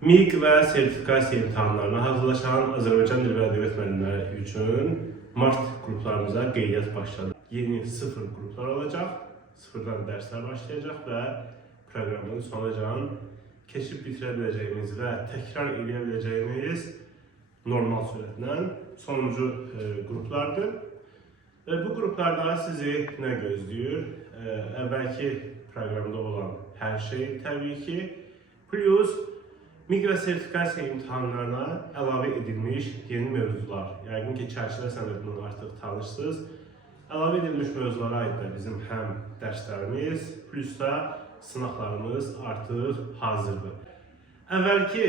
MİQ və sertifikasiya imtahanlarına hazırlaşan Azərbaycan dili və ədəbiyyat müəllimləri üçün mart qruplarımıza qeydiyyat başladı. Yeni sıfır qruplar olacaq, sıfırdan dərslər başlayacaq və proqramın sonucan keçib bitirə biləcəyimiz və təkrar edə biləcəyimiz normal sürətlə sonuncu qruplardır. Bu qruplarda sizi nə gözləyir? Əvvəlki proqramda olan hər şey təbii ki, plus MİQ və sertifikasiya imtahanlarına əlavə edilmiş yeni mövzular. Yəqin ki, çərçivə sənədindən artıq tanışsınız. Əlavə edilmiş mövzulara aid də bizim həm dərslərimiz, plus da sınaqlarımız artıq hazırdır. Əvvəlki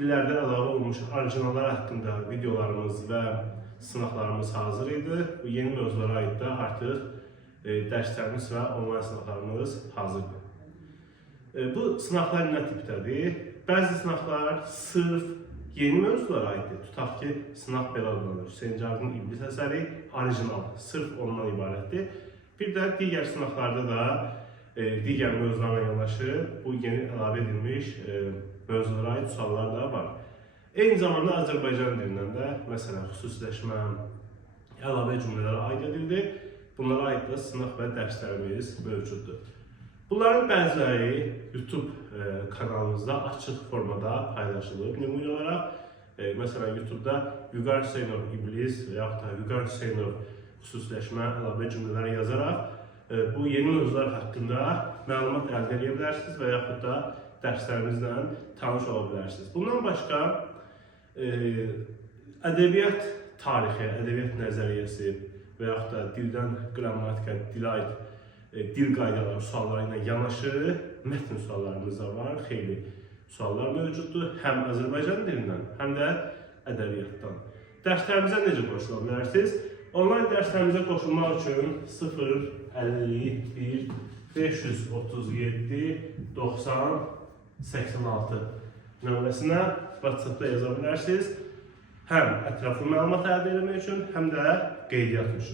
illərdə əlavə olmuş orijinallar haqqında videolarımız və sınaqlarımız hazır idi. Bu yeni mövzulara aid də artıq dərslərimiz və onlayn sınaqlarımız hazırdır. Bu sınaqlar nə tipdədir? Bəzi sınaqlar sırf yeni mövzulara aiddir. Tutaq ki, sınaq belə adlanır. Hüseyn Cavadın İblis əsəri orijinal, sırf ondan ibarətdir. Bir də digər sınaqlarda da digər mövzularla yanaşı bu yeni əlavə edilmiş mövzulara aid suallar da var. Eyni zamanda Azərbaycan dilindən də, məsələn, xüsusiləşmə, əlavə cümlələrə aid edildi. Bunlara aid da sınaq və dərslərimiz mövcuddur. Bunların bəziləri YouTube kanalımızda açıq formada paylaşılıb. Nümunə olaraq, məsələn, YouTube'da Vüqar Hüseynov İblis və yaxud da Vüqar Hüseynov xüsusiləşmə, əlavə cümlələr yazaraq bu yeni mövzular haqqında məlumat əldə edə bilərsiniz və yaxud da dərslərimizlə tanış ola bilərsiniz. Bundan başqa, ədəbiyyat tarixi, ədəbiyyat nəzəriyyəsi və yaxud da dildən qrammatika, dilə aid dil qaydaları sualları ilə yanaşı mətn suallarımız da var, xeyli suallar mövcuddur. Həm Azərbaycan dilindən, həm də ədəbiyyatdan. Dərslərimizə necə qoşula bilərsiniz? Onlayn dərslərimizə qoşulmaq üçün 051 537 90 86 nömrəsinə WhatsApp-da yaza bilərsiniz. Həm ətraflı məlumat əldə etmək üçün, həm də qeydiyyat üçün.